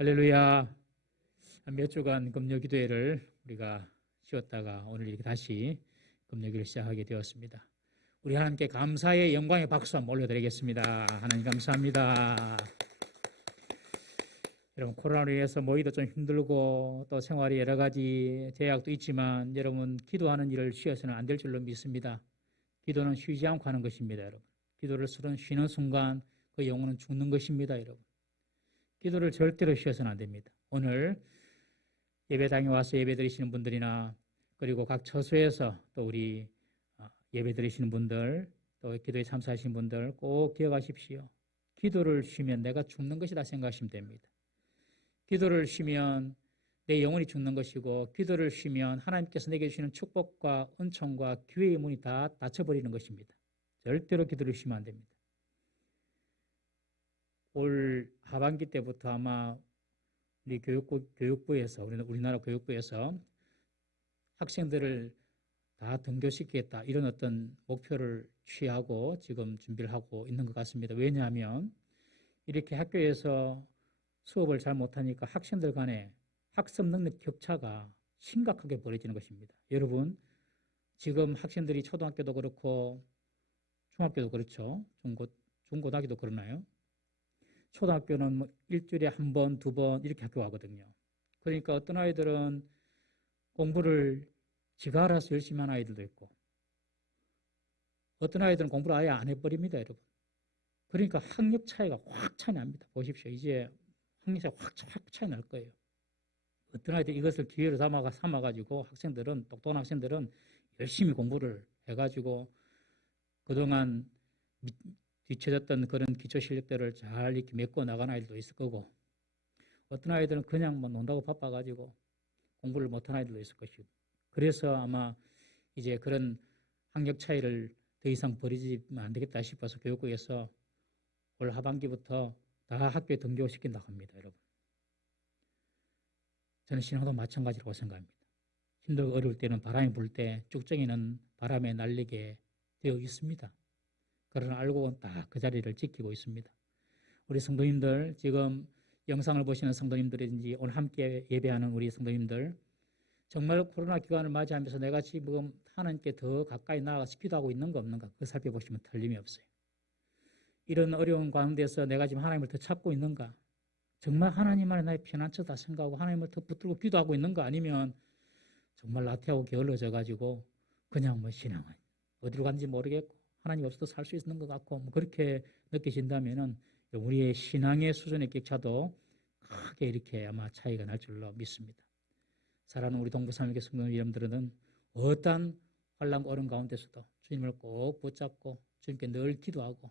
할렐루야. 몇 주간 금요기도회를 우리가 쉬었다가 오늘 이렇게 다시 금요기를 시작하게 되었습니다. 우리 하나님께 감사의 영광의 박수 한번 올려드리겠습니다. 하나님 감사합니다. 여러분, 코로나로 인해서 모이도 좀 힘들고 또 생활이 여러 가지 제약도 있지만 여러분, 기도하는 일을 쉬어서는 안 될 줄로 믿습니다. 기도는 쉬지 않고 하는 것입니다. 여러분, 기도를 쉬는 순간 그 영혼은 죽는 것입니다. 여러분, 기도를 절대로 쉬어서는 안 됩니다. 오늘 예배당에 와서 예배 드리시는 분들이나 그리고 각 처소에서 또 우리 예배 드리시는 분들 또 기도에 참석하시는 분들 꼭 기억하십시오. 기도를 쉬면 내가 죽는 것이다 생각하시면 됩니다. 기도를 쉬면 내 영혼이 죽는 것이고, 기도를 쉬면 하나님께서 내게 주시는 축복과 은총과 기회의 문이 다 닫혀버리는 것입니다. 절대로 기도를 쉬면 안 됩니다. 올 하반기 때부터 아마 우리 교육부에서, 우리나라 교육부에서 학생들을 다 등교시키겠다, 이런 어떤 목표를 취하고 지금 준비를 하고 있는 것 같습니다. 왜냐하면 이렇게 학교에서 수업을 잘 못하니까 학생들 간에 학습 능력 격차가 심각하게 벌어지는 것입니다. 여러분, 지금 학생들이 초등학교도 그렇고 중학교도 그렇죠. 중고등학교도 그러나요? 초등학교는 뭐 일주일에 한 번, 두 번 이렇게 학교 가거든요. 그러니까 어떤 아이들은 공부를 지가 알아서 열심히 하는 아이들도 있고, 어떤 아이들은 공부를 아예 안 해버립니다, 여러분. 그러니까 학력 차이가 확 차이 납니다. 보십시오. 이제 학력 차이가 확 차이 날 거예요. 어떤 아이들 이것을 기회로 삼아가지고 똑똑한 학생들은 열심히 공부를 해가지고 그동안 뒤처졌던 그런 기초 실력들을 잘 이렇게 메꿔 나가는 아이들도 있을 거고, 어떤 아이들은 그냥 뭐 논다고 바빠가지고 공부를 못하는 아이들도 있을 것이고, 그래서 아마 이제 그런 학력 차이를 더 이상 벌이지면 안 되겠다 싶어서 교육국에서 올 하반기부터 다 학교에 등교시킨다고 합니다, 여러분. 저는 신앙도 마찬가지라고 생각합니다. 힘들고 어려울 때는 바람이 불 때 쭉정이는 바람에 날리게 되어 있습니다. 그러나 알고 딱 그 자리를 지키고 있습니다. 우리 성도님들, 지금 영상을 보시는 성도님들인지 오늘 함께 예배하는 우리 성도님들, 정말 코로나 기간을 맞이하면서 내가 지금 하나님께 더 가까이 나아가서 기도하고 있는 거 없는가, 그거 살펴보시면 틀림이 없어요. 이런 어려운 가운데서 내가 지금 하나님을 더 찾고 있는가, 정말 하나님만이 나의 피난처다 생각하고 하나님을 더 붙들고 기도하고 있는가, 아니면 정말 나태하고 게을러져 가지고 그냥 뭐 신앙은 어디로 간지 모르겠고 하나님 없어도 살 수 있는 것 같고 뭐 그렇게 느끼신다면은 우리의 신앙의 수준의 격차도 크게 이렇게 아마 차이가 날 줄로 믿습니다. 사랑하는 우리 동부삼위교회 성도 여러분들은 어떠한 환난과 어려움 가운데서도 주님을 꼭 붙잡고 주님께 늘 기도하고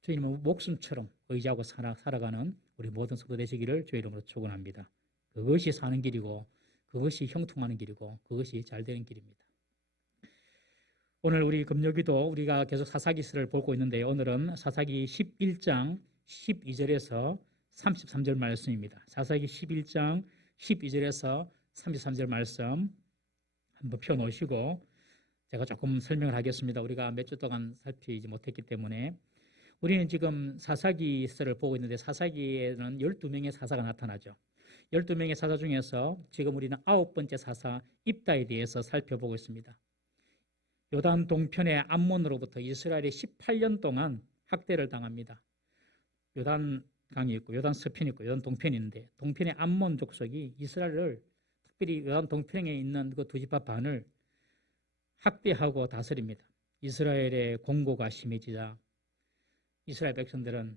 주님을 목숨처럼 의지하고 살아가는 우리 모든 성도 되시기를 주의 이름으로 축원합니다. 그것이 사는 길이고 그것이 형통하는 길이고 그것이 잘 되는 길입니다. 오늘 우리 금요기도 우리가 계속 사사기서를 보고 있는데, 오늘은 사사기 11장 12절에서 33절 말씀입니다. 사사기 11장 12절에서 33절 말씀 한번 펴놓으시고 제가 조금 설명을 하겠습니다. 우리가 몇 주 동안 살피지 못했기 때문에. 우리는 지금 사사기서를 보고 있는데, 사사기에는 12명의 사사가 나타나죠. 12명의 사사 중에서 지금 우리는 9번째 사사 입다에 대해서 살펴보고 있습니다. 요단 동편의 암몬으로부터 이스라엘이 18년 동안 학대를 당합니다. 요단 강이 있고 요단 서편이 있고 요단 동편이 있는데, 동편의 암몬 족속이 이스라엘을, 특별히 요단 동편에 있는 그 두 지파 반을 학대하고 다스립니다. 이스라엘의 공고가 심해지자 이스라엘 백성들은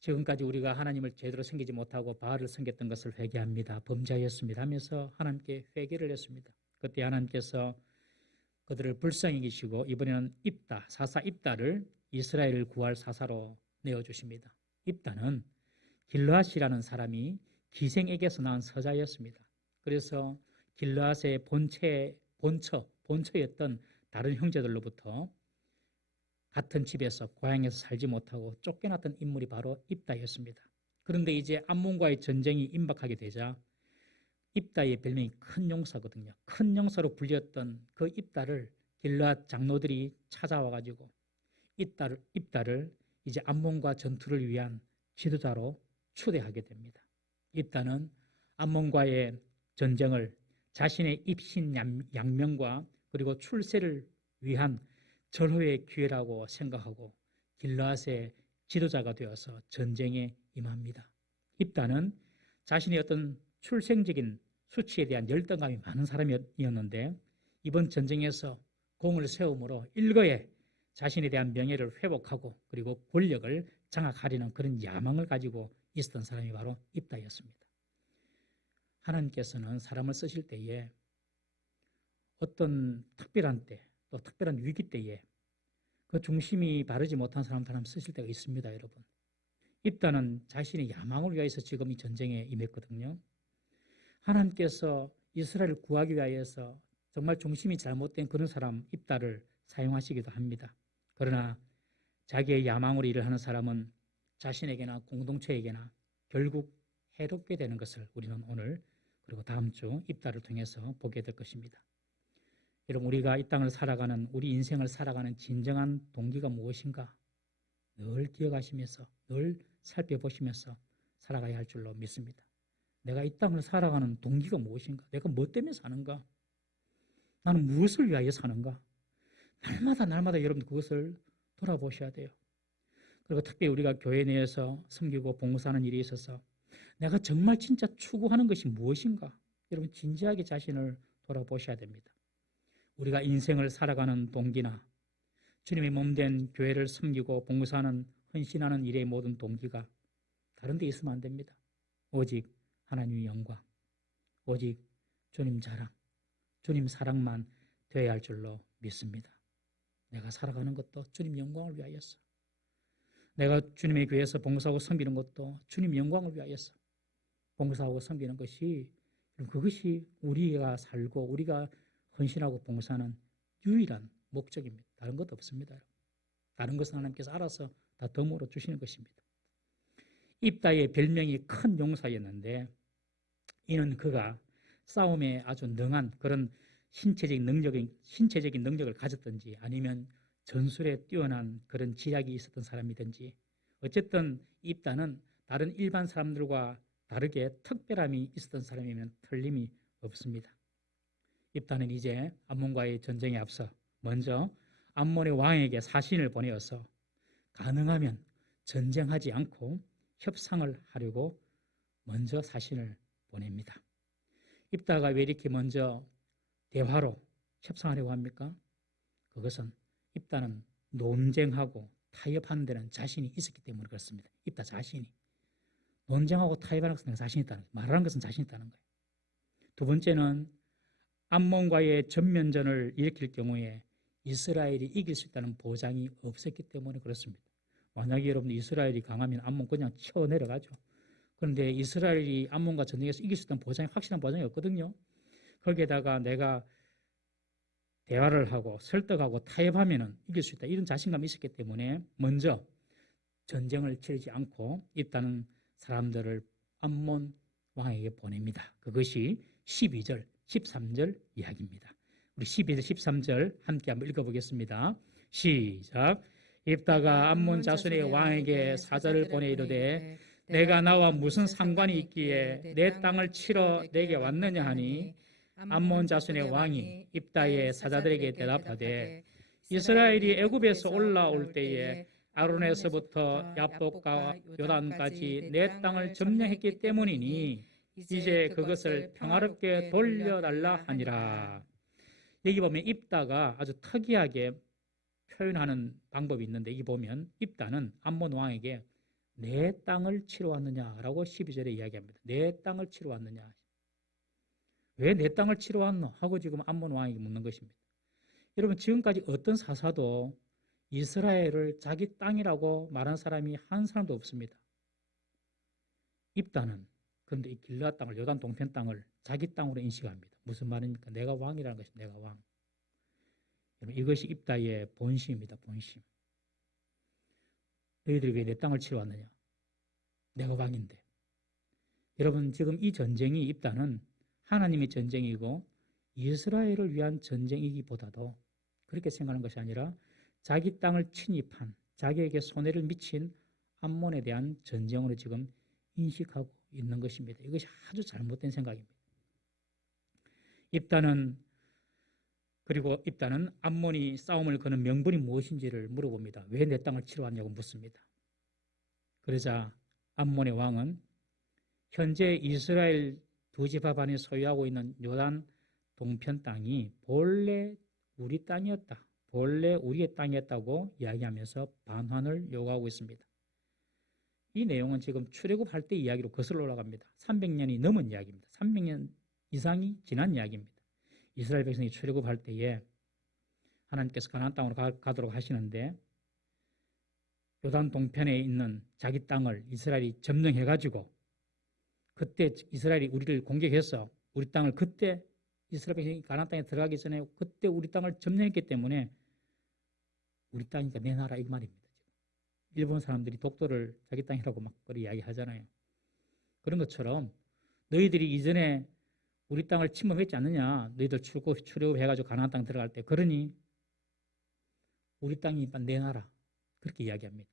지금까지 우리가 하나님을 제대로 섬기지 못하고 바알을 섬겼던 것을 회개합니다. 범죄하였습니다 하면서 하나님께 회개를 했습니다. 그때 하나님께서 그들을 불쌍히 여기시고 이번에는 사사 입다를 이스라엘을 구할 사사로 내어주십니다. 입다는 길르앗이라는 사람이 기생에게서 낳은 서자였습니다. 그래서 길르앗의 본처였던 다른 형제들로부터 같은 집에서 고향에서 살지 못하고 쫓겨났던 인물이 바로 입다였습니다. 그런데 이제 암몬과의 전쟁이 임박하게 되자 입다의 별명이 큰 용사거든요. 큰 용사로 불렸던 그 입다를 길르앗 장로들이 찾아와가지고 입다를 이제 암몬과 전투를 위한 지도자로 추대하게 됩니다. 입다는 암몬과의 전쟁을 자신의 입신 양명과 그리고 출세를 위한 절호의 기회라고 생각하고 길르앗의 지도자가 되어서 전쟁에 임합니다. 입다는 자신의 어떤 출생적인 수치에 대한 열등감이 많은 사람이었는데 이번 전쟁에서 공을 세움으로 일거에 자신에 대한 명예를 회복하고 그리고 권력을 장악하려는 그런 야망을 가지고 있었던 사람이 바로 입다였습니다. 하나님께서는 사람을 쓰실 때에 어떤 특별한 때, 또 특별한 위기 때에 그 중심이 바르지 못한 사람 쓰실 때가 있습니다, 여러분. 입다는 자신의 야망을 위해서 지금 이 전쟁에 임했거든요. 하나님께서 이스라엘을 구하기 위해서 정말 중심이 잘못된 그런 사람 입다를 사용하시기도 합니다. 그러나 자기의 야망으로 일을 하는 사람은 자신에게나 공동체에게나 결국 해롭게 되는 것을 우리는 오늘 그리고 다음 주 입다를 통해서 보게 될 것입니다. 여러분, 우리가 이 땅을 살아가는, 우리 인생을 살아가는 진정한 동기가 무엇인가 늘 기억하시면서 늘 살펴보시면서 살아가야 할 줄로 믿습니다. 내가 이 땅을 살아가는 동기가 무엇인가? 내가 뭐 때문에 사는가? 나는 무엇을 위하여 사는가? 날마다 여러분 그것을 돌아보셔야 돼요. 그리고 특별히 우리가 교회 내에서 섬기고 봉사하는 일이 있어서 내가 정말 진짜 추구하는 것이 무엇인가? 여러분 진지하게 자신을 돌아보셔야 됩니다. 우리가 인생을 살아가는 동기나 주님의 몸된 교회를 섬기고 봉사하는 헌신하는 일의 모든 동기가 다른 데 있으면 안 됩니다. 오직 하나님의 영광, 오직 주님 자랑, 주님 사랑만 되어야 할 줄로 믿습니다. 내가 살아가는 것도 주님 영광을 위하여서, 내가 주님의 교회에서 봉사하고 섬기는 것도 주님 영광을 위하여서 봉사하고 섬기는 것이, 그것이 우리가 살고 우리가 헌신하고 봉사하는 유일한 목적입니다. 다른 것도 없습니다. 다른 것은 하나님께서 알아서 다 덤으로 주시는 것입니다. 입다의 별명이 큰 용사였는데 이는 그가 싸움에 아주 능한 그런 신체적인 능력을 가졌든지 아니면 전술에 뛰어난 그런 지략이 있었던 사람이든지 어쨌든 입다는 다른 일반 사람들과 다르게 특별함이 있었던 사람이면 틀림이 없습니다. 입다는 이제 암몬과의 전쟁에 앞서 먼저 암몬의 왕에게 사신을 보내어서 가능하면 전쟁하지 않고 협상을 하려고 먼저 사신을 보냅니다. 입다가 왜 이렇게 먼저 대화로 협상하려고 합니까? 그것은 입다는 논쟁하고 타협하는 데는 자신이 있었기 때문에 그렇습니다. 입다 자신이 논쟁하고 타협하는 것은 자신이 있다는 거예요. 말하는 것은 자신이 있다는 거예요. 두 번째는 암몬과의 전면전을 일으킬 경우에 이스라엘이 이길 수 있다는 보장이 없었기 때문에 그렇습니다. 만약에 여러분 이스라엘이 강하면 암몬 그냥 쳐내려가죠. 그런데 이스라엘이 암몬과 전쟁에서 이길 수 있다는 보장이 확실한 보장이 없거든요. 거기에다가 내가 대화를 하고 설득하고 타협하면 이길 수 있다. 이런 자신감이 있었기 때문에 먼저 전쟁을 치르지 않고 있다는 사람들을 암몬 왕에게 보냅니다. 그것이 12절, 13절 이야기입니다. 우리 12절, 13절 함께 한번 읽어보겠습니다. 시작. 입다가 암몬 자손의 왕에게 사자를 보내 이르되 내가 나와 무슨 상관이 있기에 내 땅을 치러 내게 왔느냐 하니 암몬 자손의 왕이 입다의 사자들에게 대답하되 이스라엘이 애굽에서 올라올 때에 아론에서부터 야복과 요단까지 내 땅을 점령했기 때문이니 이제 그것을 평화롭게 돌려달라 하니라. 여기 보면 입다가 아주 특이하게 표현하는 방법이 있는데 여기 보면 입다는 암몬 왕에게 내 땅을 치러 왔느냐라고 12절에 이야기합니다. 내 땅을 치러 왔느냐. 왜 내 땅을 치러 왔노? 하고 지금 암몬 왕에게 묻는 것입니다. 여러분 지금까지 어떤 사사도 이스라엘을 자기 땅이라고 말한 사람이 한 사람도 없습니다. 입다는 그런데 이 길르앗 땅을 요단 동편 땅을 자기 땅으로 인식합니다. 무슨 말입니까? 내가 왕이라는 것입니다. 내가 왕. 여러분 이것이 입다의 본심입니다. 본심. 너희들이 왜 내 땅을 치러 왔느냐? 내가 왕인데. 여러분 지금 이 전쟁이 입다는 하나님의 전쟁이고 이스라엘을 위한 전쟁이기보다도 그렇게 생각하는 것이 아니라 자기 땅을 침입한 자기에게 손해를 미친 암몬에 대한 전쟁으로 지금 인식하고 있는 것입니다. 이것이 아주 잘못된 생각입니다. 그리고 입다는 암몬이 싸움을 거는 명분이 무엇인지를 물어봅니다. 왜 내 땅을 치러 왔냐고 묻습니다. 그러자 암몬의 왕은 현재 이스라엘 두 지파 반이 소유하고 있는 요단 동편 땅이 본래 우리 땅이었다. 본래 우리의 땅이었다고 이야기하면서 반환을 요구하고 있습니다. 이 내용은 지금 출애굽할 때 이야기로 거슬러 올라갑니다. 300년이 넘은 이야기입니다. 300년 이상이 지난 이야기입니다. 이스라엘 백성이 출애굽할 때에 하나님께서 가나안 땅으로 가도록 하시는데 요단 동편에 있는 자기 땅을 이스라엘이 점령해가지고 그때 이스라엘이 우리를 공격해서 우리 땅을 그때 이스라엘 백성이 가나안 땅에 들어가기 전에 그때 우리 땅을 점령했기 때문에 우리 땅이니까 내 나라 이 말입니다. 일본 사람들이 독도를 자기 땅이라고 막 그렇게 이야기하잖아요. 그런 것처럼 너희들이 이전에 우리 땅을 침범했지 않느냐. 너희들 출애굽해가지고 가나안 땅 들어갈 때 그러니 우리 땅이니까 내 나라 그렇게 이야기합니다.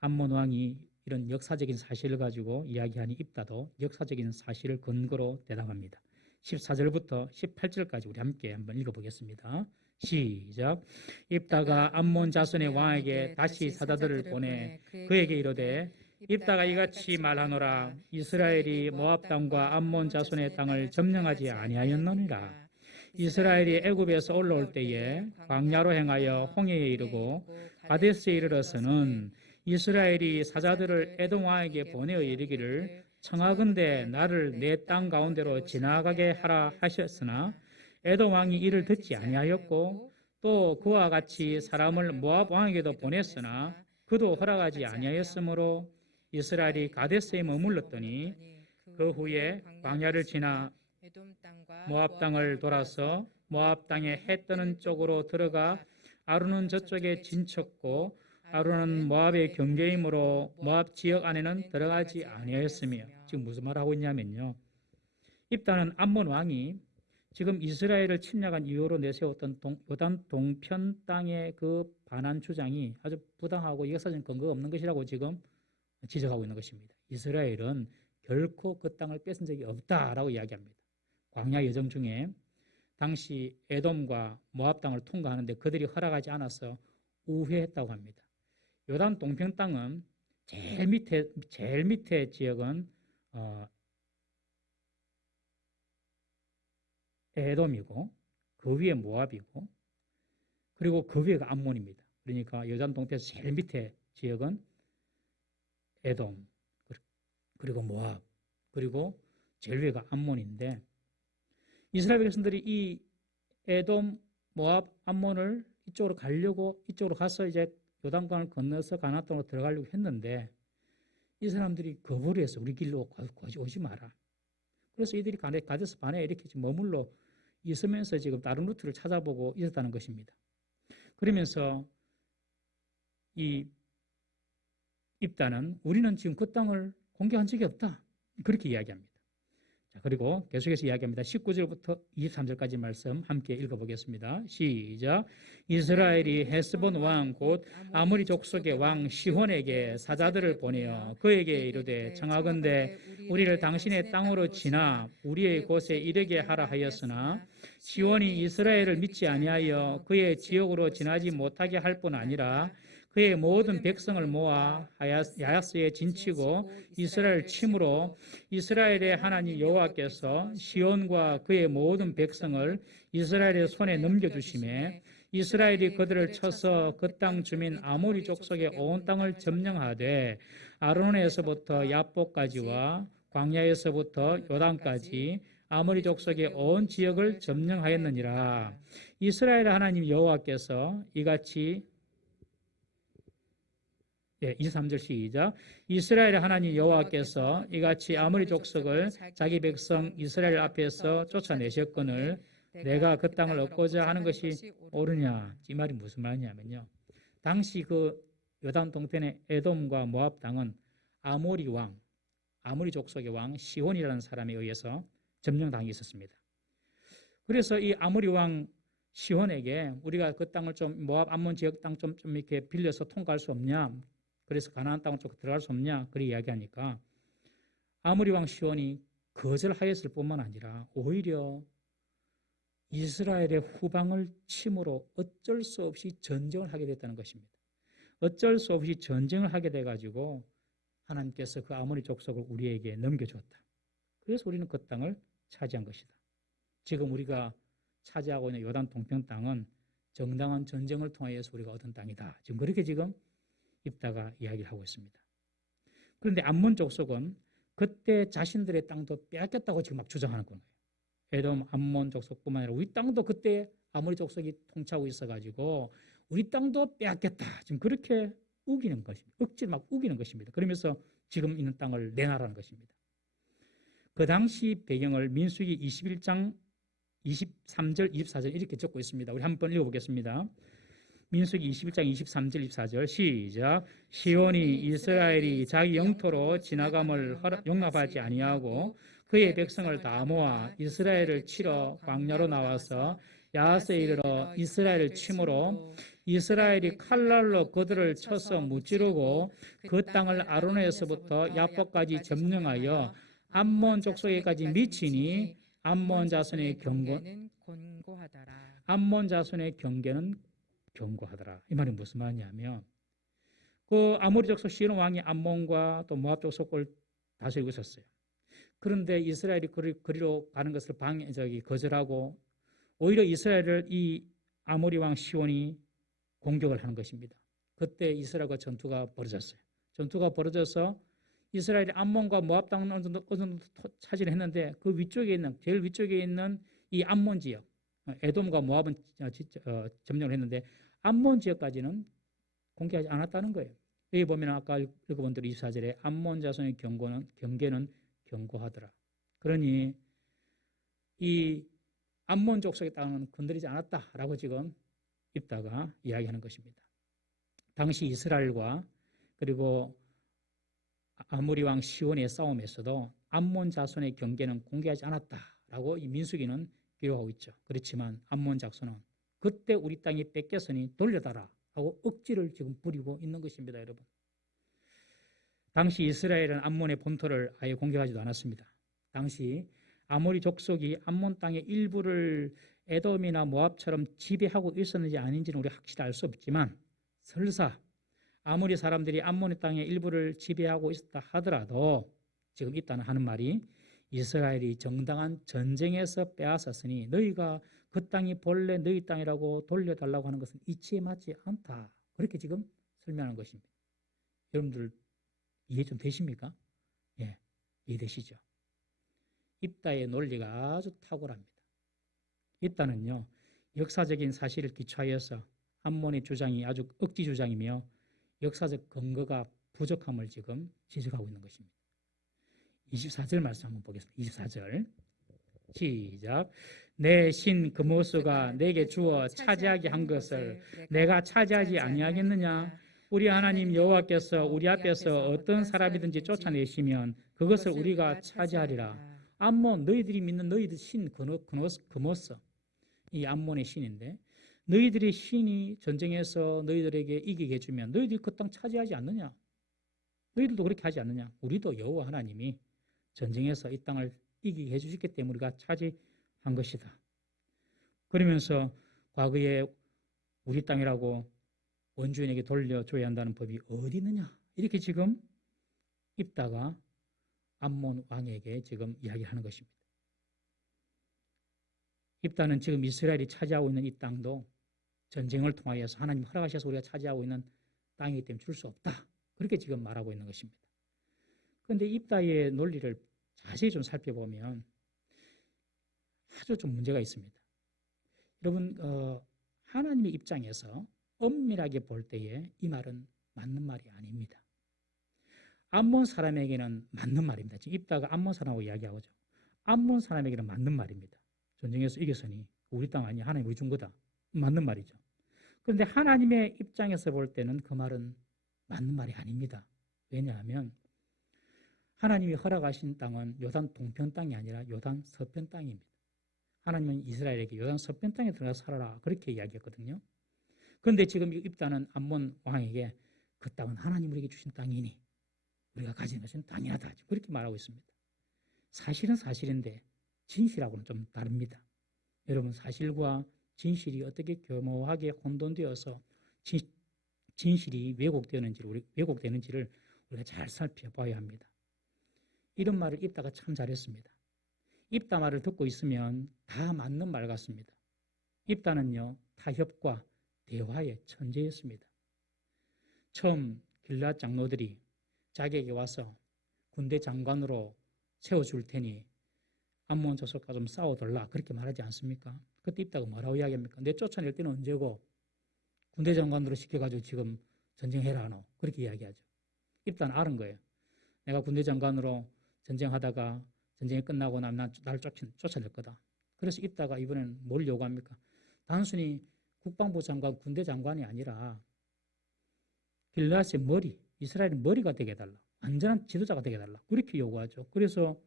암몬 왕이 이런 역사적인 사실을 가지고 이야기하니 입다도 역사적인 사실을 근거로 대답합니다. 14절부터 18절까지 우리 함께 한번 읽어보겠습니다. 시작. 입다가 암몬 자손의 왕에게 다시 사자들을 보내 그에게 이르되 입다가 이같이 말하노라. 이스라엘이 모압 땅과 암몬 자손의 땅을 점령하지 아니하였느니라. 이스라엘이 애굽에서 올라올 때에 광야로 행하여 홍해에 이르고 가데스에 이르러서는 이스라엘이 사자들을 에돔 왕에게 보내어 이르기를 청하건대 나를 내 땅 가운데로 지나가게 하라 하셨으나 에돔 왕이 이를 듣지 아니하였고 또 그와 같이 사람을 모압 왕에게도 보냈으나 그도 허락하지 아니하였으므로 이스라엘이 가데스에 머물렀더니 그 후에 광야를 지나 모압 땅을 돌아서 모압 땅에 해 뜨는 쪽으로 들어가 아론은 저쪽에 진쳤고 아론은 모압의 경계이므로 모압 지역 안에는 들어가지 아니하였으며 지금 무슨 말을 하고 있냐면요. 입다는 암몬 왕이 지금 이스라엘을 침략한 이후로 내세웠던 요단 동편 땅의 그 반환 주장이 아주 부당하고 역사적 근거가 없는 것이라고 지금 지적하고 있는 것입니다. 이스라엘은 결코 그 땅을 뺏은 적이 없다라고 이야기합니다. 광야 여정 중에 당시 에돔과 모압 땅을 통과하는데 그들이 허락하지 않아서 우회했다고 합니다. 요단 동편 땅은 제일 밑에 지역은 에돔이고 그 위에 모압이고 그리고 그 위에가 암몬입니다. 그러니까 요단 동편에서 제일 밑에 지역은 에돔 그리고 모압 그리고 제일 위가 암몬인데 이스라엘 백성들이 이 에돔, 모압, 암몬을 이쪽으로 가려고 이쪽으로 가서 이제 요단강을 건너서 가나안 땅으로 들어가려고 했는데 이 사람들이 거부를 해서 우리 길로 오지 마라. 그래서 이들이 가데스 반에 이렇게 머물러 있으면서 지금 다른 루트를 찾아보고 있었다는 것입니다. 그러면서 이 입다는 우리는 지금 그 땅을 공격한 적이 없다. 그렇게 이야기합니다. 자, 그리고 계속해서 이야기합니다. 19절부터 23절까지 말씀 함께 읽어보겠습니다. 시작. 이스라엘이 헤스본 왕 곧 아모리 족속의 왕 시혼에게 사자들을 보내어 그에게 이르되 청하건대 우리를 당신의 땅으로 지나 우리의 곳에 이르게 하라 하였으나 시혼이 이스라엘을 믿지 아니하여 그의 지역으로 지나지 못하게 할 뿐 아니라 그의 모든 백성을 모아 야하스에 진치고 이스라엘 침으로 이스라엘의 하나님 여호와께서 시온과 그의 모든 백성을 이스라엘의 손에 넘겨주심에 이스라엘이 그들을 쳐서 그 땅 주민 아모리 족속의 온 땅을 점령하되 아르논에서부터 야복까지와 광야에서부터 요단까지 아모리 족속의 온 지역을 점령하였느니라. 이스라엘 하나님 여호와께서 이같이 23절 시작. 이스라엘 하나님 여호와께서 이같이 아모리 족속을 자기 백성 이스라엘 앞에서 쫓아내셨거늘 내가 그 땅을 얻고자 하는 것이 옳으냐. 이 말이 무슨 말이냐면요. 당시 그 요단 동편의 에돔과 모압 땅은 아모리 족속의 왕 시혼이라는 사람에 의해서 점령당이 있었습니다. 그래서 이 아모리 왕 시혼에게 우리가 그 땅을 좀 모압 암몬 지역 땅 좀 이렇게 빌려서 통과할 수 없냐? 그래서 가나안 땅 쪽 들어갈 수 없냐? 그렇게 이야기하니까 아모리 왕 시온이 거절하였을 뿐만 아니라 오히려 이스라엘의 후방을 침으로 어쩔 수 없이 전쟁을 하게 됐다는 것입니다. 어쩔 수 없이 전쟁을 하게 돼가지고 하나님께서 그 아모리 족속을 우리에게 넘겨주었다. 그래서 우리는 그 땅을 차지한 것이다. 지금 우리가 차지하고 있는 요단 동편 땅은 정당한 전쟁을 통하여서 우리가 얻은 땅이다. 지금 그렇게 지금 입다가 이야기를 하고 있습니다. 그런데 암몬 족속은 그때 자신들의 땅도 빼앗겼다고 지금 막 주장하는 거예요. 에돔, 암몬 족속뿐만 아니라 우리 땅도 그때 아모리 족속이 통치하고 있어가지고 우리 땅도 빼앗겼다. 지금 그렇게 우기는 것입니다. 억지로 막 우기는 것입니다. 그러면서 지금 있는 땅을 내놔라는 것입니다. 그 당시 배경을 민수기 21장 23절, 24절 이렇게 적고 있습니다. 우리 한번 읽어보겠습니다. 민수기 21장 23절, 24절 시작. 시온이 이스라엘이 자기 영토로 지나감을 용납하지 아니하고 그의 백성을 다 모아 이스라엘을 치러 광야로 나와서 야하스에 이르러 이스라엘을 침으로 이스라엘이 칼날로 그들을 쳐서 무찌르고 그 땅을 아로노에서부터 야복까지 점령하여 암몬 족속에까지 미치니 암몬 자손의 경계는 견고하더라. 암몬 자손의 경계는 견고하더라. 이 말이 무슨 말이냐면 그 아모리 족속 시온 왕이 암몬과 또 모압 족속을 다스리고 있었어요. 그런데 이스라엘이 그리로 가는 것을 거절하고 오히려 이스라엘을 이 아모리 왕 시온이 공격을 하는 것입니다. 그때 이스라엘과 전투가 벌어졌어요. 전투가 벌어져서 이스라엘이 암몬과 모압 땅은 어느 정도 차지를 했는데 그 위쪽에 있는 제일 위쪽에 있는 이 암몬 지역, 에돔과 모압은 점령을 했는데 암몬 지역까지는 공개하지 않았다는 거예요. 여기 보면 아까 읽어본 대로 24절에 암몬 자손의 경계는 견고하더라. 그러니 이 암몬 족속의 땅은 건드리지 않았다라고 지금 입다가 이야기하는 것입니다. 당시 이스라엘과 그리고 아모리 왕 시온의 싸움에서도 암몬 자손의 경계는 공개하지 않았다라고 이 민수기는 기록하고 있죠. 그렇지만 암몬 자손은 그때 우리 땅이 뺏겼으니 돌려달라 하고 억지를 지금 부리고 있는 것입니다, 여러분. 당시 이스라엘은 암몬의 본토를 아예 공격하지도 않았습니다. 당시 아모리 족속이 암몬 땅의 일부를 에돔이나 모압처럼 지배하고 있었는지 아닌지는 우리 확실히 알 수 없지만 설사 아모리 사람들이 암몬의 땅의 일부를 지배하고 있었다 하더라도 지금 있다는 하는 말이 이스라엘이 정당한 전쟁에서 빼앗았으니 너희가 그 땅이 본래 너희 땅이라고 돌려달라고 하는 것은 이치에 맞지 않다. 그렇게 지금 설명하는 것입니다. 여러분들 이해 좀 되십니까? 예, 이해되시죠? 입다의 논리가 아주 탁월합니다. 입다는요, 역사적인 사실을 기초하여서 암몬의 주장이 아주 억지 주장이며 역사적 근거가 부족함을 지금 지적하고 있는 것입니다. 24절 말씀 한번 보겠습니다. 24절 시작. 내 신 그모스가 내게 주어 차지하게 한 것을 내가 차지하지 아니하겠느냐? 우리 하나님 여호와께서 우리 앞에서 어떤 사람이든지 쫓아내시면 그것을 우리가 차지하리라. 암몬, 너희들이 믿는 너희들 신 그모스, 이 암몬의 신인데 너희들의 신이 전쟁에서 너희들에게 이기게 해주면 너희들이 그 땅 차지하지 않느냐? 너희들도 그렇게 하지 않느냐? 우리도 여호와 하나님이 전쟁에서 이 땅을 이기게 해주셨기 때문에 우리가 차지한 것이다. 그러면서 과거에 우리 땅이라고 원주인에게 돌려줘야 한다는 법이 어디 있느냐? 이렇게 지금 입다가 암몬 왕에게 지금 이야기하는 것입니다. 입다는 지금 이스라엘이 차지하고 있는 이 땅도 전쟁을 통하여서 하나님 허락하셔서 우리가 차지하고 있는 땅이기 때문에 줄 수 없다. 그렇게 지금 말하고 있는 것입니다. 그런데 입다의 논리를 자세히 좀 살펴보면 아주 좀 문제가 있습니다. 여러분, 하나님의 입장에서 엄밀하게 볼 때에 이 말은 맞는 말이 아닙니다. 암몬 사람에게는 맞는 말입니다. 지금 입다가 암몬 사람하고 이야기하고죠. 암몬 사람에게는 맞는 말입니다. 전쟁에서 이겼으니 우리 땅 아니야. 하나님 우리 준 거다. 맞는 말이죠. 그런데 하나님의 입장에서 볼 때는 그 말은 맞는 말이 아닙니다. 왜냐하면 하나님이 허락하신 땅은 요단 동편 땅이 아니라 요단 서편 땅입니다. 하나님은 이스라엘에게 요단 서편 땅에 들어가서 살아라 그렇게 이야기했거든요. 그런데 지금 입다는 암몬 왕에게 그 땅은 하나님 우리에게 주신 땅이니 우리가 가진 것은 당연하다. 그렇게 말하고 있습니다. 사실은 사실인데 진실하고는 좀 다릅니다. 여러분, 사실과 진실이 어떻게 교묘하게 혼돈되어서 진실이 왜곡되는지를 우리가 잘 살펴봐야 합니다. 이런 말을 입다가 참 잘했습니다. 입다 말을 듣고 있으면 다 맞는 말 같습니다. 입다는요, 타협과 대화의 천재였습니다. 처음 길앗 장로들이 자기에게 와서 군대 장관으로 세워줄 테니 암몬 자손과 좀 싸워달라 그렇게 말하지 않습니까? 그때 입다가 뭐라고 이야기합니까? 내 쫓아낼 때는 언제고 군대 장관으로 시켜가지고 지금 전쟁해라 하노 그렇게 이야기하죠. 입다는 아는 거예요. 내가 군대 장관으로 전쟁하다가 전쟁이 끝나고 나면 나를 쫓아낼 거다. 그래서 입다가 이번에는 뭘 요구합니까? 단순히 국방부 장관, 군대 장관이 아니라 길앗의 머리, 이스라엘의 머리가 되게 해달라. 완전한 지도자가 되게 해달라. 그렇게 요구하죠. 그래서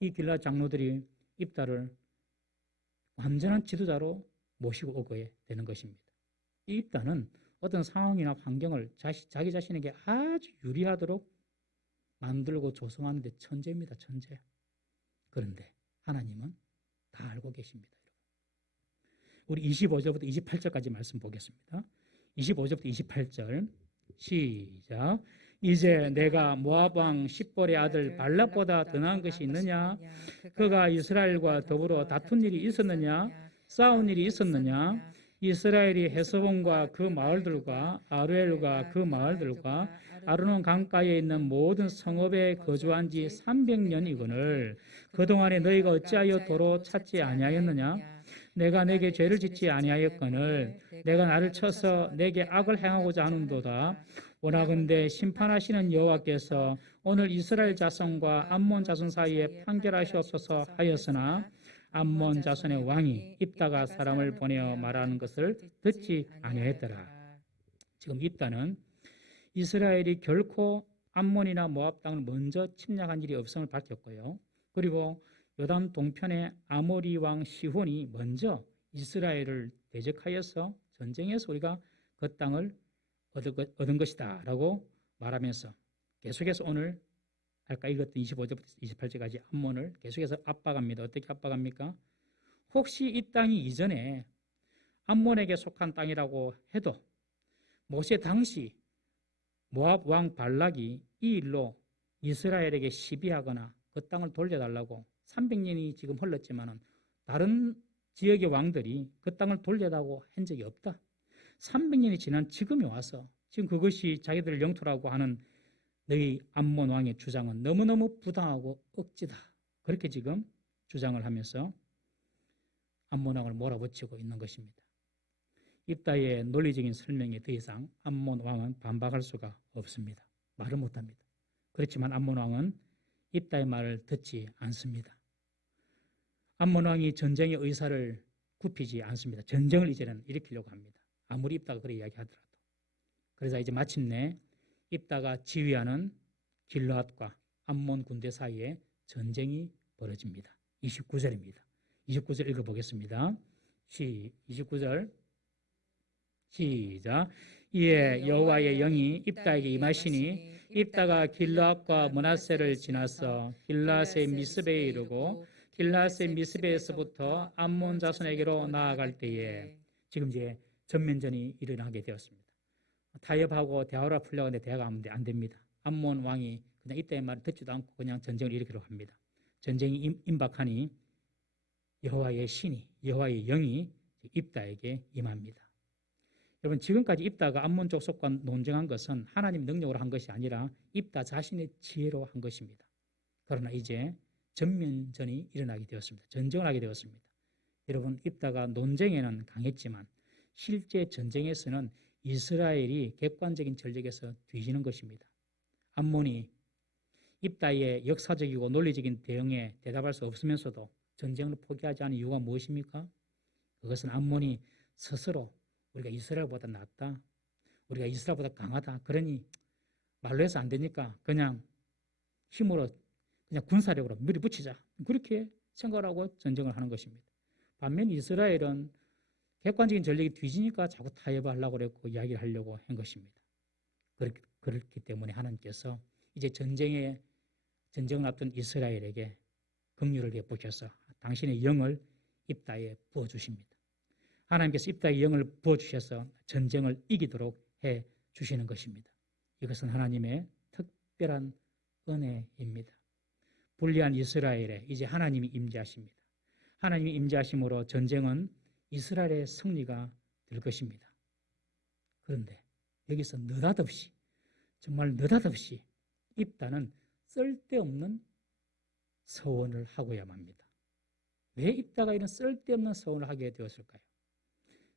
이 길앗 장로들이 입다를 완전한 지도자로 모시고 오게 되는 것입니다. 이 입다는 어떤 상황이나 환경을 자기 자신에게 아주 유리하도록 만들고 조성하는 데 천재입니다. 천재. 그런데 하나님은 다 알고 계십니다. 우리 25절부터 28절까지 말씀 보겠습니다. 25절부터 28절 시작. 이제 내가 모압 왕 십볼의 아들 발락보다 더 나은 것이 있느냐? 그가 이스라엘과 더불어 다툰 일이 있었느냐? 싸운 일이 있었느냐? 이스라엘이 헤스본과 그 마을들과 아루엘과 그 마을들과 아르논 강가에 있는 모든 성읍에 거주한 지 300년이거늘 그동안에 너희가 어찌하여 도로 찾지 아니하였느냐? 내가 내게 죄를 짓지 아니하였거늘 내가 나를 쳐서 내게 악을 행하고자 하는도다. 원하건대 심판하시는 여호와께서 오늘 이스라엘 자손과 암몬 자손 사이에 판결하시옵소서 하였으나 암몬 자손의 왕이 입다가 사람을 보내어 말하는 것을 듣지 아니하였더라. 지금 입다는 이스라엘이 결코 암몬이나 모압 땅을 먼저 침략한 일이 없음을 밝혔고요. 그리고 요단 동편의 아모리 왕 시혼이 먼저 이스라엘을 대적하여서 전쟁에서 우리가 그 땅을 얻은 것이다 라고 말하면서 계속해서 오늘 아까 읽었던 25절부터 28절까지 암몬을 계속해서 압박합니다. 어떻게 압박합니까? 혹시 이 땅이 이전에 암몬에게 속한 땅이라고 해도 모세 당시 모압 왕 발락이 이 일로 이스라엘에게 시비하거나 그 땅을 돌려달라고 300년이 지금 흘렀지만 다른 지역의 왕들이 그 땅을 돌려달라고 한 적이 없다. 300년이 지난 지금에 와서 지금 그것이 자기들 영토라고 하는 너희 암몬 왕의 주장은 너무너무 부당하고 억지다. 그렇게 지금 주장을 하면서 암몬 왕을 몰아붙이고 있는 것입니다. 입다의 논리적인 설명에 더 이상 암몬 왕은 반박할 수가 없습니다. 말을 못합니다. 그렇지만 암몬 왕은 입다의 말을 듣지 않습니다. 암몬 왕이 전쟁의 의사를 굽히지 않습니다. 전쟁을 이제는 일으키려고 합니다. 아무리 입다가 그렇게 이야기하더라도. 그래서 이제 마침내 입다가 지휘하는 길르앗과 암몬 군대 사이에 전쟁이 벌어집니다. 29절입니다. 29절 읽어보겠습니다. 29절 시작. 이에 여호와의 영이 입다에게 임하시니 입다가 길르앗과 므낫세를 지나서 길르앗의 미스베에 이르고 길르앗의 미스베에서부터 암몬 자손에게로 나아갈 때에 지금 이제 전면전이 일어나게 되었습니다. 타협하고 대화를 풀려고 하는데 대화가 안 됩니다. 암몬 왕이 그냥 입다의 말을 듣지도 않고 그냥 전쟁을 일으키려고 합니다. 전쟁이 임박하니 여호와의 신이 여호와의 영이 입다에게 임합니다. 여러분, 지금까지 입다가 암몬 족속과 논쟁한 것은 하나님 능력으로 한 것이 아니라 입다 자신의 지혜로 한 것입니다. 그러나 이제 전면전이 일어나게 되었습니다. 전쟁을 하게 되었습니다. 여러분, 입다가 논쟁에는 강했지만 실제 전쟁에서는 이스라엘이 객관적인 전력에서 뒤지는 것입니다. 암몬이 입다의 역사적이고 논리적인 대응에 대답할 수 없으면서도 전쟁을 포기하지 않은 이유가 무엇입니까? 그것은 암몬이 스스로 우리가 이스라엘보다 낫다, 우리가 이스라엘보다 강하다, 그러니 말로 해서 안 되니까 그냥 힘으로 그냥 군사력으로 밀어붙이자, 그렇게 생각을 하고 전쟁을 하는 것입니다. 반면 이스라엘은 객관적인 전력이 뒤지니까 자꾸 타협을 하려고 그랬고 이야기를 하려고 한 것입니다. 그렇기 때문에 하나님께서 이제 전쟁을 앞둔 이스라엘에게 긍휼을 베푸셔서 당신의 영을 입다에 부어주십니다. 하나님께서 입다에 영을 부어주셔서 전쟁을 이기도록 해주시는 것입니다. 이것은 하나님의 특별한 은혜입니다. 불리한 이스라엘에 이제 하나님이 임재하십니다. 하나님이 임재하심으로 전쟁은 이스라엘의 승리가 될 것입니다. 그런데 여기서 느닷없이, 정말 느닷없이 입다는 쓸데없는 서원을 하고야 합니다. 왜 입다가 이런 쓸데없는 서원을 하게 되었을까요?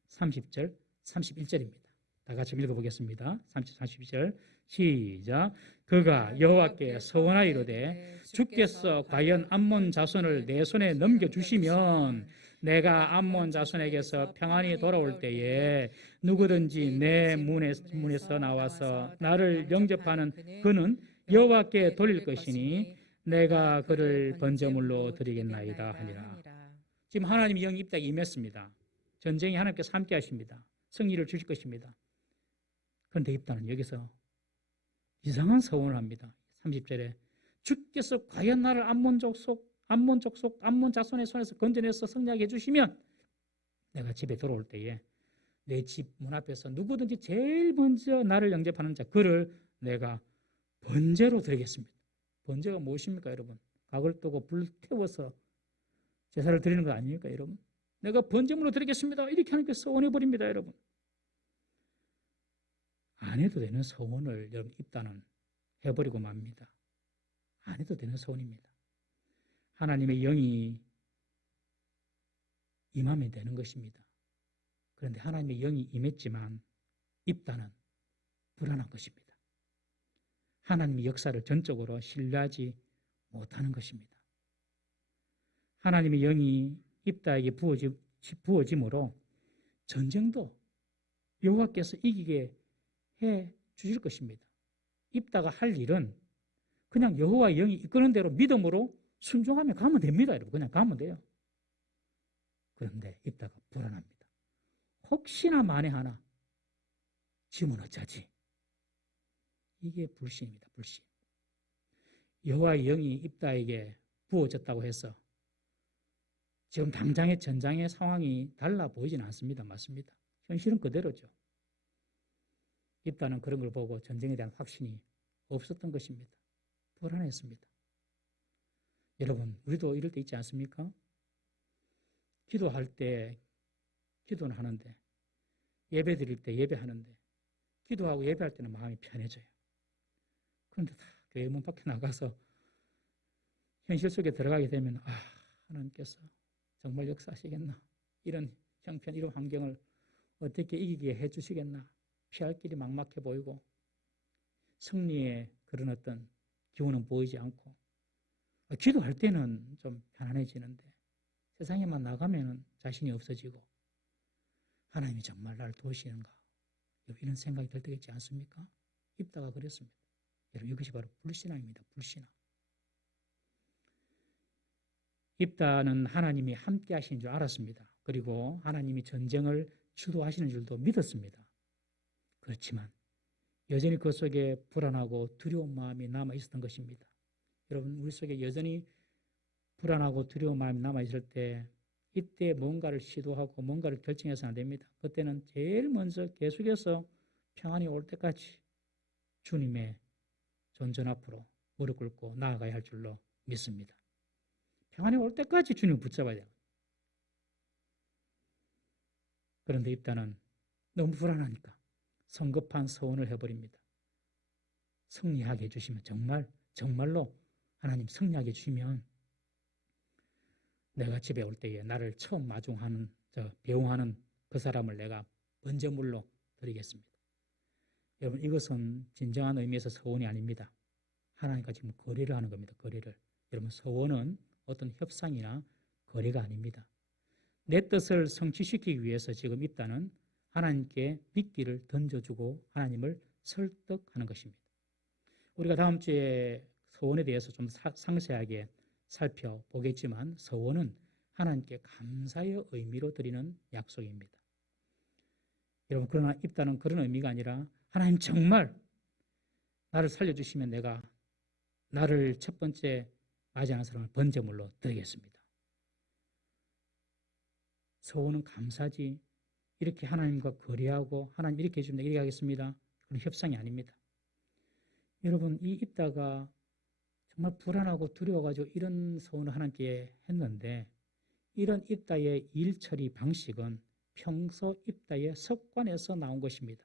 30절, 31절입니다. 다 같이 읽어보겠습니다. 30, 32절 시작. 그가 여호와께 서원하이로되 주께서 과연 암몬 자손을 내 손에 넘겨주시면 내가 암몬 자손에게서 평안히 돌아올 때에 누구든지 내 문에서 나와서 나를 영접하는 그는 여호와께 돌릴 것이니 내가 그를 번제물로 드리겠나이다 하니라. 지금 하나님의 영이 입다에 임했습니다. 전쟁이 하나님께서 함께 하십니다. 승리를 주실 것입니다. 그런데 입다는 여기서 이상한 서원을 합니다. 30절에 주께서 과연 나를 암몬 자손의 손에서 건져내서 승리하게 해주시면 내가 집에 돌아올 때에 내 집 문 앞에서 누구든지 제일 먼저 나를 영접하는 자 그를 내가 번제로 드리겠습니다. 번제가 무엇입니까, 여러분? 각을 뜨고 불 태워서 제사를 드리는 거 아닙니까, 여러분? 내가 번제물로 드리겠습니다. 이렇게 하나님께서 서원해버립니다, 여러분. 안 해도 되는 서원을 여러분 입다는 해버리고 맙니다. 안 해도 되는 서원입니다. 하나님의 영이 임하면 되는 것입니다. 그런데 하나님의 영이 임했지만 입다는 불안한 것입니다. 하나님의 역사를 전적으로 신뢰하지 못하는 것입니다. 하나님의 영이 입다에게 부어짐으로 전쟁도 여호와께서 이기게 해 주실 것입니다. 입다가 할 일은 그냥 여호와의 영이 이끄는 대로 믿음으로 순종하며 가면 됩니다. 여러분. 그냥 가면 돼요. 그런데 입다가 불안합니다. 혹시나 만에 하나 지면 어쩌지? 이게 불신입니다. 불신. 여호와의 영이 입다에게 부어졌다고 해서 지금 당장의 전장의 상황이 달라 보이진 않습니다. 맞습니다. 현실은 그대로죠. 입다는 그런 걸 보고 전쟁에 대한 확신이 없었던 것입니다. 불안했습니다. 여러분, 우리도 이럴 때 있지 않습니까? 기도할 때 기도는 하는데, 예배 드릴 때 예배하는데, 기도하고 예배할 때는 마음이 편해져요. 그런데 다 교회 문 밖에 나가서 현실 속에 들어가게 되면 하나님께서 정말 역사하시겠나? 이런 형편, 이런 환경을 어떻게 이기게 해주시겠나? 피할 길이 막막해 보이고 승리의 그런 어떤 기운은 보이지 않고 기도할 때는 좀 편안해지는데 세상에만 나가면 자신이 없어지고 하나님이 정말 나를 도우시는가? 이런 생각이 들 때가 있지 않습니까? 입다가 그랬습니다. 여러분, 이것이 바로 불신앙입니다. 불신앙. 입다는 하나님이 함께 하시는 줄 알았습니다. 그리고 하나님이 전쟁을 주도하시는 줄도 믿었습니다. 그렇지만 여전히 그 속에 불안하고 두려운 마음이 남아 있었던 것입니다. 여러분, 우리 속에 여전히 불안하고 두려운 마음이 남아 있을 때 이때 뭔가를 시도하고 뭔가를 결정해서는 안 됩니다. 그때는 제일 먼저 계속해서 평안이 올 때까지 주님의 존전 앞으로 무릎 꿇고 나아가야 할 줄로 믿습니다. 평안이 올 때까지 주님을 붙잡아야 돼요. 그런데 입다는 너무 불안하니까 성급한 서원을 해버립니다. 승리하게 해주시면 정말로 하나님 승리하게 해주시면 내가 집에 올 때에 나를 처음 마중하는 배웅하는 그 사람을 내가 번제물로 드리겠습니다. 여러분, 이것은 진정한 의미에서 서원이 아닙니다. 하나님과 지금 거래를 하는 겁니다. 거래를. 여러분, 서원은 어떤 협상이나 거래가 아닙니다. 내 뜻을 성취시키기 위해서 지금 입다는 하나님께 미끼를 던져주고 하나님을 설득하는 것입니다. 우리가 다음 주에 서원에 대해서 좀 상세하게 살펴보겠지만 서원은 하나님께 감사의 의미로 드리는 약속입니다. 여러분, 그러나 입다는 그런 의미가 아니라 하나님 정말 나를 살려주시면 내가 나를 첫 번째 맞이하는 사람을 번제물로 드리겠습니다. 서원은 감사지 이렇게 하나님과 거래하고 하나님 이렇게 해줍니다. 이렇게 하겠습니다. 그런 협상이 아닙니다. 여러분 이 입다가 정말 불안하고 두려워가지고 이런 서원을 하나님께 했는데 이런 입다의 일 처리 방식은 평소 입다의 습관에서 나온 것입니다.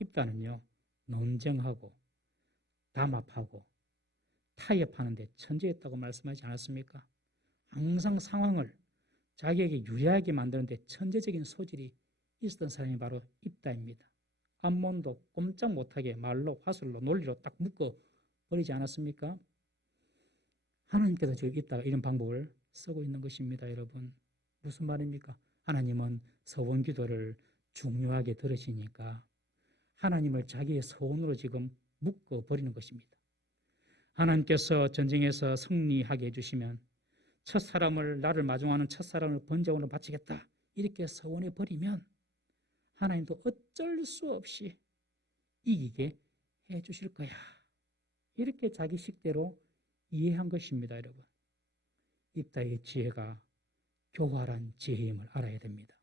입다는요 논쟁하고 담합하고 타협하는 데 천재였다고 말씀하지 않았습니까? 항상 상황을 자기에게 유리하게 만드는 데 천재적인 소질이 있었던 사람이 바로 입다입니다. 암몬도 꼼짝 못하게 말로 화술로 논리로 딱 묶어버리지 않았습니까? 하나님께서 지금 입다가 이런 방법을 쓰고 있는 것입니다. 여러분 무슨 말입니까? 하나님은 서원 기도를 중요하게 들으시니까 하나님을 자기의 서원으로 지금 묶어버리는 것입니다. 하나님께서 전쟁에서 승리하게 해주시면 첫사람을 나를 마중하는 첫사람을 번제물로 바치겠다 이렇게 서원해 버리면 하나님도 어쩔 수 없이 이기게 해주실 거야. 이렇게 자기 식대로 이해한 것입니다. 여러분 입다의 지혜가 교활한 지혜임을 알아야 됩니다.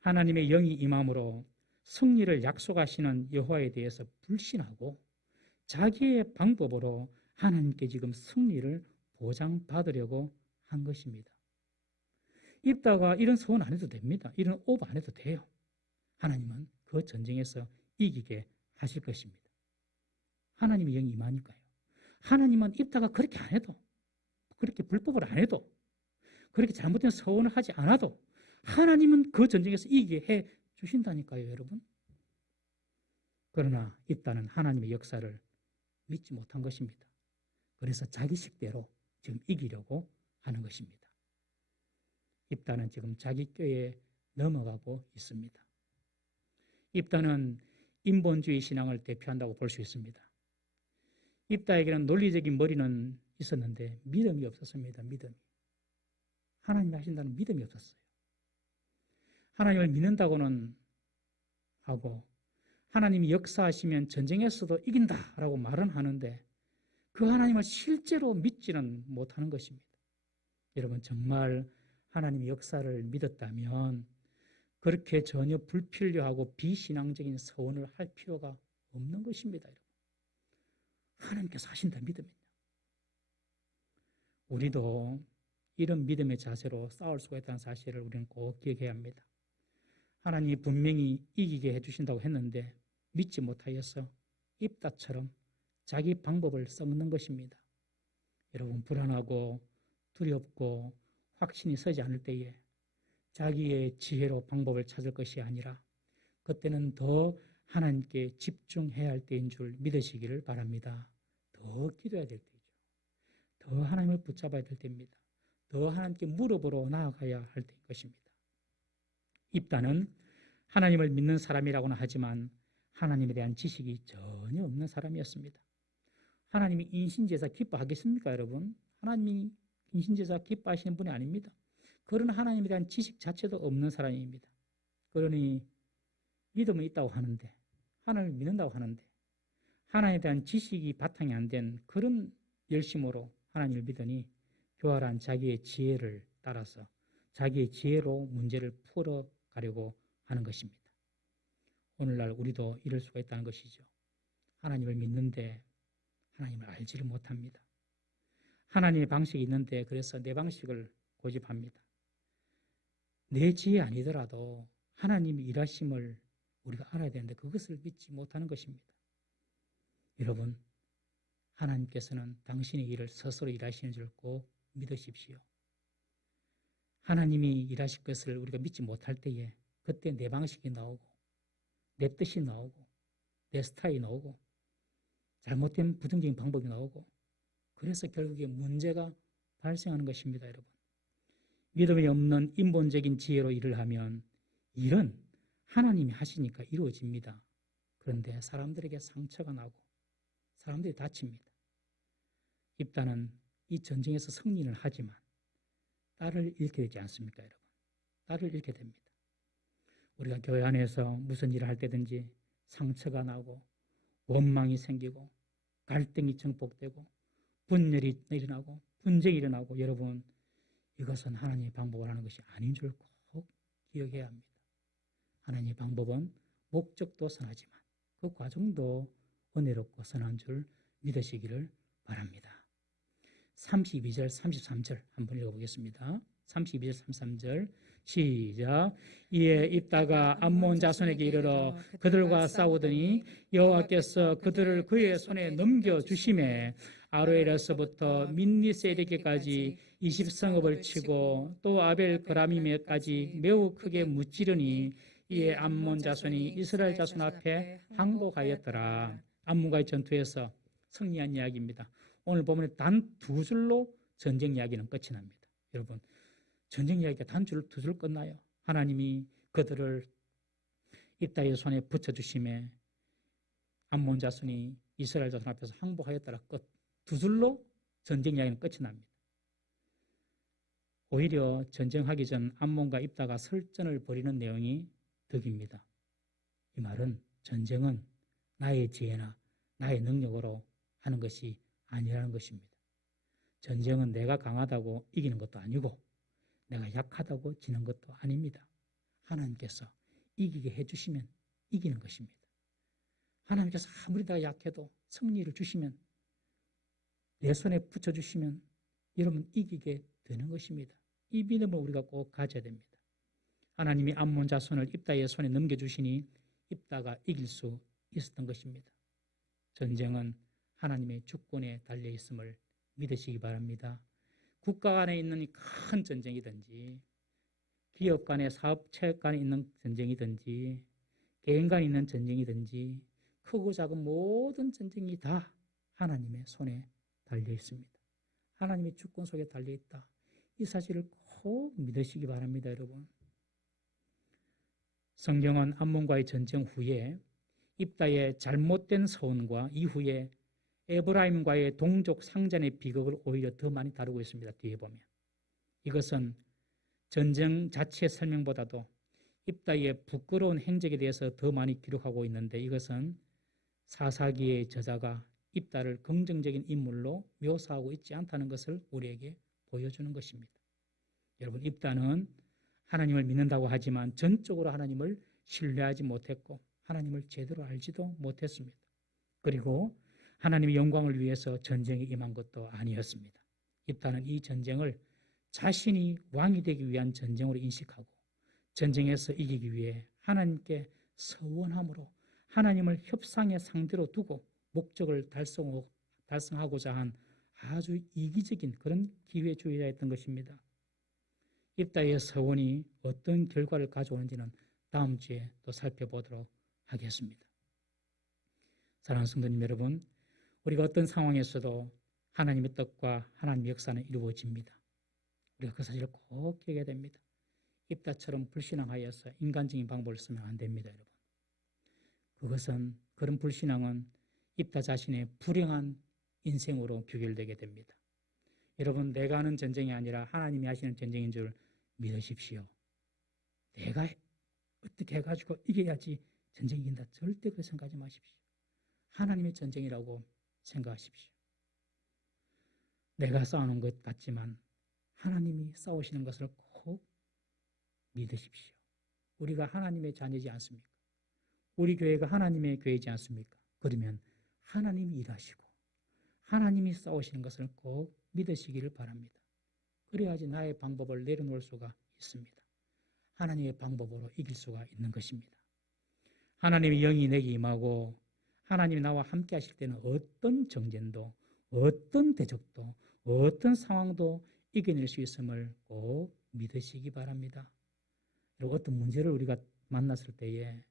하나님의 영이 임함으로 승리를 약속하시는 여호와에 대해서 불신하고 자기의 방법으로 하나님께 지금 승리를 보장받으려고 한 것입니다. 입다가 이런 소원 안 해도 됩니다. 이런 오버 안 해도 돼요. 하나님은 그 전쟁에서 이기게 하실 것입니다. 하나님의 영이 임하니까요. 하나님은 입다가 그렇게 안 해도 그렇게 불법을 안 해도 그렇게 잘못된 서원을 하지 않아도 하나님은 그 전쟁에서 이기게 해 주신다니까요. 여러분. 그러나 입다는 하나님의 역사를 믿지 못한 것입니다. 그래서 자기 식대로 지금 이기려고 하는 것입니다. 입다는 지금 자기 꾀에 넘어가고 있습니다. 입다는 인본주의 신앙을 대표한다고 볼 수 있습니다. 입다에게는 논리적인 머리는 있었는데 믿음이 없었습니다. 믿음이. 하나님이 하신다는 믿음이 없었어요. 하나님을 믿는다고는 하고 하나님이 역사하시면 전쟁에서도 이긴다라고 말은 하는데 그 하나님을 실제로 믿지는 못하는 것입니다. 여러분 정말 하나님의 역사를 믿었다면 그렇게 전혀 불필요하고 비신앙적인 서원을 할 필요가 없는 것입니다. 여러분. 하나님께서 하신다 믿으면요. 우리도 이런 믿음의 자세로 싸울 수가 있다는 사실을 우리는 꼭 기억해야 합니다. 하나님이 분명히 이기게 해주신다고 했는데 믿지 못하여서 입다처럼 자기 방법을 썩는 것입니다. 여러분 불안하고 두렵고 확신이 서지 않을 때에 자기의 지혜로 방법을 찾을 것이 아니라 그때는 더 하나님께 집중해야 할 때인 줄 믿으시기를 바랍니다. 더 기도해야 될 때이죠. 더 하나님을 붙잡아야 될 때입니다. 더 하나님께 무릎으로 나아가야 할 때인 것입니다. 입다는 하나님을 믿는 사람이라고는 하지만 하나님에 대한 지식이 전혀 없는 사람이었습니다. 하나님이 인신제사 기뻐하겠습니까, 여러분? 하나님이 인신제사 기뻐하시는 분이 아닙니다. 그런 하나님에 대한 지식 자체도 없는 사람입니다. 그러니 믿음은 있다고 하는데 하나님을 믿는다고 하는데 하나님에 대한 지식이 바탕이 안 된 그런 열심으로 하나님을 믿으니 교활한 자기의 지혜를 따라서 자기의 지혜로 문제를 풀어가려고 하는 것입니다. 오늘날 우리도 이럴 수가 있다는 것이죠. 하나님을 믿는데 하나님을 알지를 못합니다. 하나님의 방식이 있는데 그래서 내 방식을 고집합니다. 내 지혜 아니더라도 하나님이 일하심을 우리가 알아야 되는데 그것을 믿지 못하는 것입니다. 여러분, 하나님께서는 당신의 일을 스스로 일하시는 줄 꼭 믿으십시오. 하나님이 일하실 것을 우리가 믿지 못할 때에 그때 내 방식이 나오고 내 뜻이 나오고 내 스타일이 나오고 잘못된 부정적인 방법이 나오고 그래서 결국에 문제가 발생하는 것입니다. 여러분. 믿음이 없는 인본적인 지혜로 일을 하면 일은 하나님이 하시니까 이루어집니다. 그런데 사람들에게 상처가 나고 사람들이 다칩니다. 입다는 이 전쟁에서 승리를 하지만 딸을 잃게 되지 않습니까, 여러분? 딸을 잃게 됩니다. 우리가 교회 안에서 무슨 일을 할 때든지 상처가 나고 원망이 생기고 갈등이 증폭되고 분열이 일어나고 분쟁이 일어나고 여러분 이것은 하나님의 방법을 하는 것이 아닌 줄 꼭 기억해야 합니다. 하나님의 방법은 목적도 선하지만 그 과정도 은혜롭고 선한 줄 믿으시기를 바랍니다. 32절, 33절 한번 읽어보겠습니다. 32절, 33절 시작. 이에 입다가 암몬 자손에게 이르러 그들과 싸우더니 여호와께서 그들을 그의 손에 넘겨주심에 아로엘에서부터 민니세리게까지 20성읍을 치고 또 아벨 그라미메까지 매우 크게 무찌르니 이에 암몬 자손이 이스라엘 자손 앞에 항복하였더라. 암몬과의 전투에서 승리한 이야기입니다. 오늘 보면 단 두 줄로 전쟁 이야기는 끝이 납니다. 여러분 전쟁 이야기가 단 두 줄 끝나요. 하나님이 그들을 입다의 손에 붙여주심에 암몬 자손이 이스라엘 자손 앞에서 항복하였더라. 끝. 두 줄로 전쟁 이야기는 끝이 납니다. 오히려 전쟁하기 전 암몬과 입다가 설전을 벌이는 내용이 득입니다. 이 말은 전쟁은 나의 지혜나 나의 능력으로 하는 것이 아니라는 것입니다. 전쟁은 내가 강하다고 이기는 것도 아니고 내가 약하다고 지는 것도 아닙니다. 하나님께서 이기게 해주시면 이기는 것입니다. 하나님께서 아무리 내가 약해도 승리를 주시면 내 손에 붙여주시면 여러분 이기게 되는 것입니다. 이 믿음을 우리가 꼭 가져야 됩니다. 하나님이 암몬 자손을 입다의 손에 넘겨주시니 입다가 이길 수 있었던 것입니다. 전쟁은 하나님의 주권에 달려있음을 믿으시기 바랍니다. 국가 간에 있는 큰 전쟁이든지 기업 간에 사업체 간에 있는 전쟁이든지 개인 간에 있는 전쟁이든지 크고 작은 모든 전쟁이 다 하나님의 손에 달려있습니다. 하나님의 주권 속에 달려있다. 이 사실을 꼭 믿으시기 바랍니다. 여러분. 성경은 암몬과의 전쟁 후에 입다의 잘못된 서원과 이후에 에브라임과의 동족 상전의 비극을 오히려 더 많이 다루고 있습니다. 뒤에 보면. 이것은 전쟁 자체의 설명보다도 입다의 부끄러운 행적에 대해서 더 많이 기록하고 있는데 이것은 사사기의 저자가 입다를 긍정적인 인물로 묘사하고 있지 않다는 것을 우리에게 보여주는 것입니다. 여러분 입다는 하나님을 믿는다고 하지만 전적으로 하나님을 신뢰하지 못했고 하나님을 제대로 알지도 못했습니다. 그리고 하나님의 영광을 위해서 전쟁에 임한 것도 아니었습니다. 입다는 이 전쟁을 자신이 왕이 되기 위한 전쟁으로 인식하고 전쟁에서 이기기 위해 하나님께 서원함으로 하나님을 협상의 상대로 두고 목적을 달성하고자 한 아주 이기적인 그런 기회주의자였던 것입니다. 입다의 서원이 어떤 결과를 가져오는지는 다음 주에 또 살펴보도록 하겠습니다. 사랑하는 성도님 여러분, 우리가 어떤 상황에서도 하나님의 뜻과 하나님의 역사는 이루어집니다. 우리가 그 사실을 꼭 기억해야 됩니다. 입다처럼 불신앙하여서 인간적인 방법을 쓰면 안 됩니다. 여러분. 그런 불신앙은 입다 자신의 불행한 인생으로 귀결되게 됩니다. 여러분 내가 하는 전쟁이 아니라 하나님이 하시는 전쟁인 줄 믿으십시오. 내가 어떻게 해가지고 이겨야지 전쟁이 이긴다. 절대 그렇게 생각하지 마십시오. 하나님의 전쟁이라고 생각하십시오. 내가 싸우는 것 같지만 하나님이 싸우시는 것을 꼭 믿으십시오. 우리가 하나님의 자녀지 않습니까? 우리 교회가 하나님의 교회지 않습니까? 그러면 하나님이 일하시고 하나님이 싸우시는 것을 꼭 믿으시기를 바랍니다. 그래야지 나의 방법을 내려놓을 수가 있습니다. 하나님의 방법으로 이길 수가 있는 것입니다. 하나님의 영이 내게 임하고 하나님이 나와 함께 하실 때는 어떤 정전도 어떤 대적도 어떤 상황도 이겨낼 수 있음을 꼭 믿으시기 바랍니다. 그리고 어떤 문제를 우리가 만났을 때에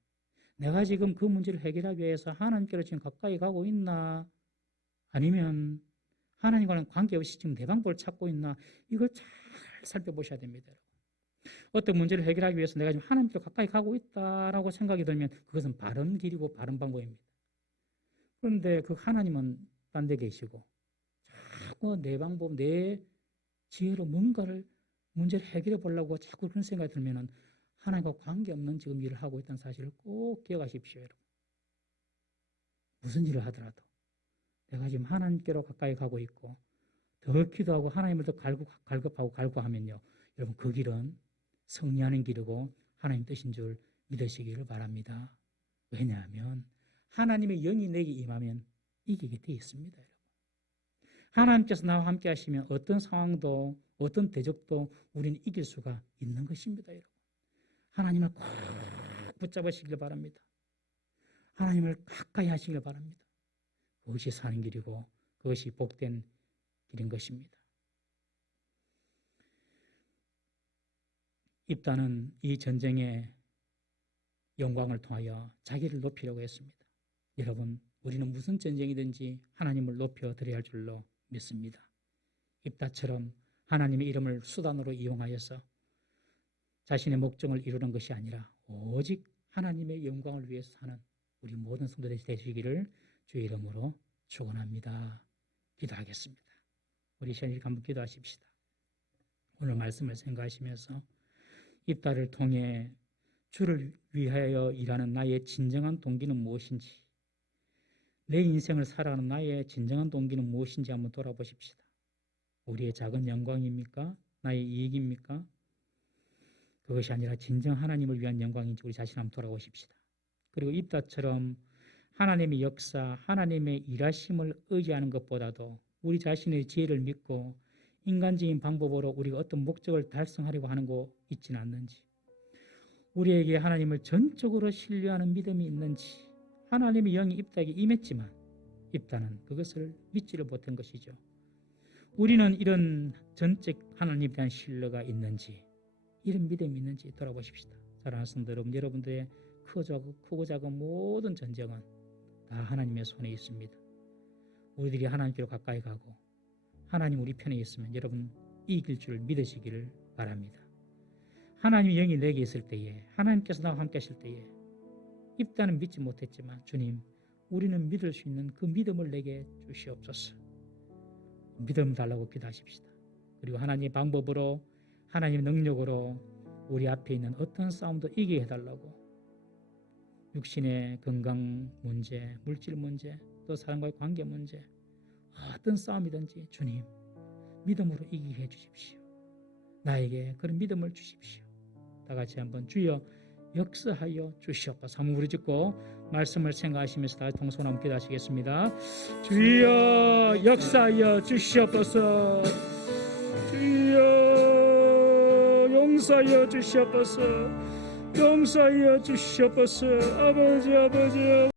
내가 지금 그 문제를 해결하기 위해서 하나님께로 지금 가까이 가고 있나 아니면 하나님과는 관계없이 지금 내 방법을 찾고 있나 이걸 잘 살펴보셔야 됩니다. 어떤 문제를 해결하기 위해서 내가 지금 하나님께로 가까이 가고 있다라고 생각이 들면 그것은 바른 길이고 바른 방법입니다. 그런데 그 하나님은 딴 데 계시고 자꾸 내 방법, 내 지혜로 뭔가를 문제를 해결해 보려고 자꾸 그런 생각이 들면은 하나님과 관계없는 지금 일을 하고 있다는 사실을 꼭 기억하십시오. 여러분. 무슨 일을 하더라도 내가 지금 하나님께로 가까이 가고 있고 더 기도하고 하나님을 더 갈급하고 갈구하면요, 여러분 그 길은 승리하는 길이고 하나님 뜻인 줄 믿으시기를 바랍니다. 왜냐하면 하나님의 영이 내게 임하면 이기게 되어 있습니다. 여러분. 하나님께서 나와 함께 하시면 어떤 상황도 어떤 대적도 우리는 이길 수가 있는 것입니다. 여러분. 하나님을 꼭 붙잡으시길 바랍니다. 하나님을 가까이 하시길 바랍니다. 그것이 사는 길이고 그것이 복된 길인 것입니다. 입다는 이 전쟁의 영광을 통하여 자기를 높이려고 했습니다. 여러분, 우리는 무슨 전쟁이든지 하나님을 높여드려야 할 줄로 믿습니다. 입다처럼 하나님의 이름을 수단으로 이용하여서 자신의 목적을 이루는 것이 아니라 오직 하나님의 영광을 위해서 사는 우리 모든 성도들이 되시기를 주의 이름으로 축원합니다. 기도하겠습니다. 우리 시간을 한번 기도하십시다. 오늘 말씀을 생각하시면서 입다를 통해 주를 위하여 일하는 나의 진정한 동기는 무엇인지, 내 인생을 살아가는 나의 진정한 동기는 무엇인지 한번 돌아보십시다. 우리의 작은 영광입니까? 나의 이익입니까? 그것이 아니라 진정 하나님을 위한 영광인지 우리 자신 한번 돌아보십시다. 그리고 입다처럼 하나님의 역사, 하나님의 일하심을 의지하는 것보다도 우리 자신의 지혜를 믿고 인간적인 방법으로 우리가 어떤 목적을 달성하려고 하는 거 있지는 않는지, 우리에게 하나님을 전적으로 신뢰하는 믿음이 있는지, 하나님의 영이 입다에게 임했지만 입다는 그것을 믿지를 못한 것이죠. 우리는 이런 전적 하나님에 대한 신뢰가 있는지, 이런 믿음이 있는지 돌아보십시다. 사랑하는 성도 여러분, 여러분들의 크고 작은 모든 전쟁은 다 하나님의 손에 있습니다. 우리들이 하나님께로 가까이 가고 하나님 우리 편에 있으면 여러분 이길 줄 믿으시기를 바랍니다. 하나님의 영이 내게 있을 때에, 하나님께서 나와 함께 하실 때에 입다는 믿지 못했지만 주님, 우리는 믿을 수 있는 그 믿음을 내게 주시옵소서. 믿음 달라고 기도하십시다. 그리고 하나님의 방법으로, 하나님의 능력으로 우리 앞에 있는 어떤 싸움도 이기게 해달라고, 육신의 건강 문제, 물질 문제, 또 사람과의 관계 문제, 어떤 싸움이든지 주님 믿음으로 이기게 해주십시오. 나에게 그런 믿음을 주십시오. 다 같이 한번 주여 역사하여 주시옵소서. 한번 부르짖고 말씀을 생각하시면서 다 통성 한번 기도하시겠습니다. 주여 역사하여 주시옵소서. 주여 용서하여 주시옵소서. 용서하여 주시옵소서. 아버지